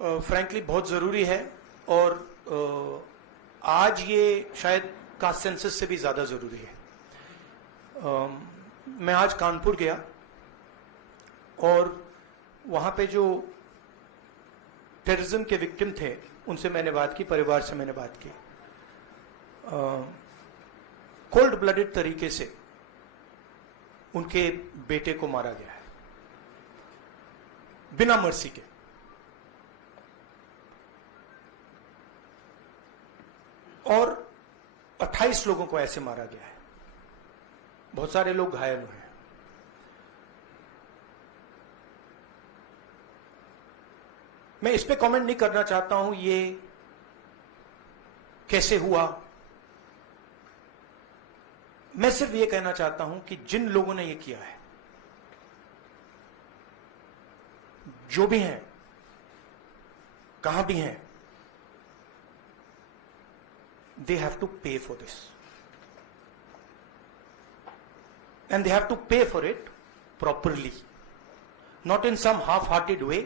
Frankly बहुत ज़रूरी है और आज ये शायद कास्ट सेंसस से भी ज़्यादा ज़रूरी है। मैं आज कानपुर गया और वहाँ पे जो टेररिज्म के विक्टिम थे उनसे मैंने बात की, परिवार से मैंने बात की। कोल्ड ब्लडेड तरीके से उनके बेटे को मारा गया है, बिना मर्सी के। और 28 लोगों को ऐसे मारा गया है, बहुत सारे लोग घायल हुए हैं। मैं इस पे कमेंट नहीं करना चाहता हूं ये कैसे हुआ। मैं सिर्फ ये कहना चाहता हूं कि जिन लोगों ने ये किया है, जो भी हैं, कहां भी हैं, they have to pay for this and they have to pay for it properly, not in some half-hearted way,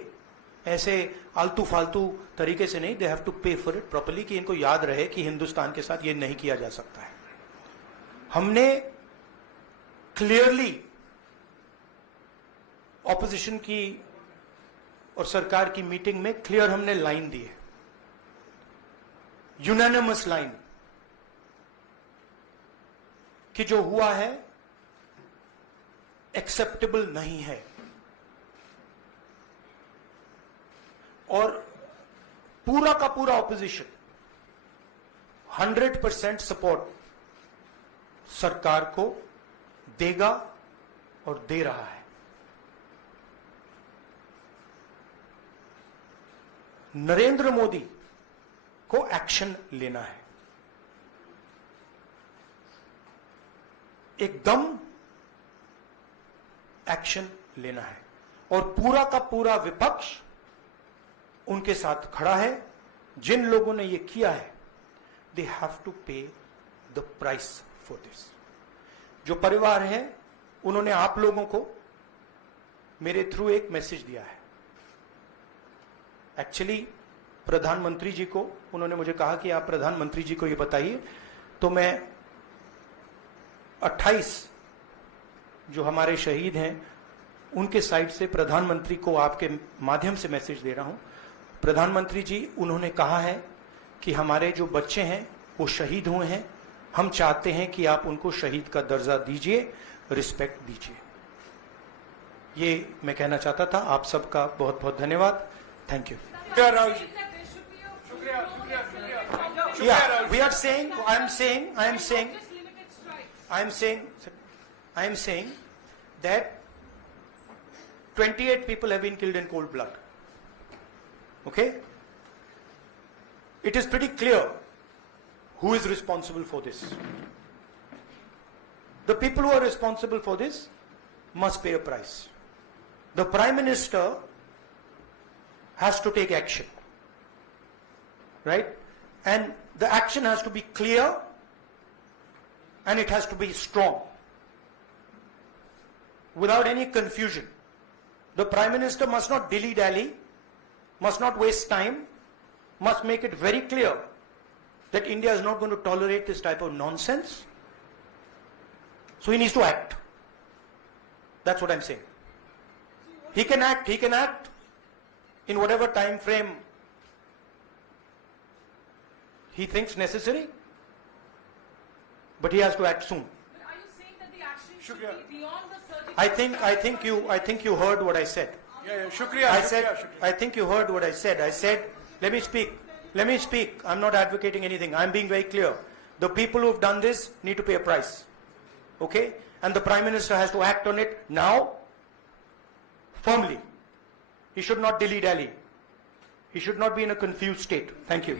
ऐसे आलतू फालतू तरीके से नहीं। they have to pay for it properly कि इनको याद रहे कि हिंदुस्तान के साथ ये नहीं किया जा सकता है। हमने क्लियरली ऑपोजिशन की और सरकार की मीटिंग में क्लियर हमने लाइन दी है, यूनानिमस लाइन, कि जो हुआ है एक्सेप्टेबल नहीं है। और पूरा का पूरा ऑपोजिशन 100% सपोर्ट सरकार को देगा और दे रहा है। नरेंद्र मोदी को एक्शन लेना है, एकदम एक्शन लेना है। और पूरा का पूरा विपक्ष उनके साथ खड़ा है। जिन लोगों ने ये किया है, दे हैव टू पे द प्राइस फॉर दिस। जो परिवार है, उन्होंने आप लोगों को मेरे थ्रू एक मैसेज दिया है। एक्चुअली प्रधानमंत्री जी को उन्होंने मुझे कहा कि आप प्रधानमंत्री जी को ये बताइए, तो मैं 28 जो हमारे शहीद हैं उनके साइड से प्रधानमंत्री को आपके माध्यम से मैसेज दे रहा हूं। प्रधानमंत्री जी, उन्होंने कहा है कि हमारे जो बच्चे हैं वो शहीद हुए हैं, हम चाहते हैं कि आप उनको शहीद का दर्जा दीजिए, रिस्पेक्ट दीजिए। ये मैं कहना चाहता था। आप सबका बहुत बहुत धन्यवाद। Thank you. Yeah, we are saying, I am saying that 28 people have been killed in cold blood. Okay? It is pretty clear who is responsible for this. The people who are responsible for this must pay a price. The Prime Minister has to take action, right? And the action has to be clear and it has to be strong, without any confusion. The Prime Minister must not dilly-dally, must not waste time, must make it very clear that India is not going to tolerate this type of nonsense. So he needs to act. That's what I'm saying. He can act in whatever time frame he thinks necessary, but he has to act soon. But are you saying that the action should be beyond the surgical? I think you heard what I said. Yeah, Shukriya. I think you heard what I said. I said, let me speak. I'm not advocating anything. I'm being very clear. The people who've done this need to pay a price. Okay? And the Prime Minister has to act on it now, firmly. He should not dilly-dally. He should not be in a confused state. Thank you.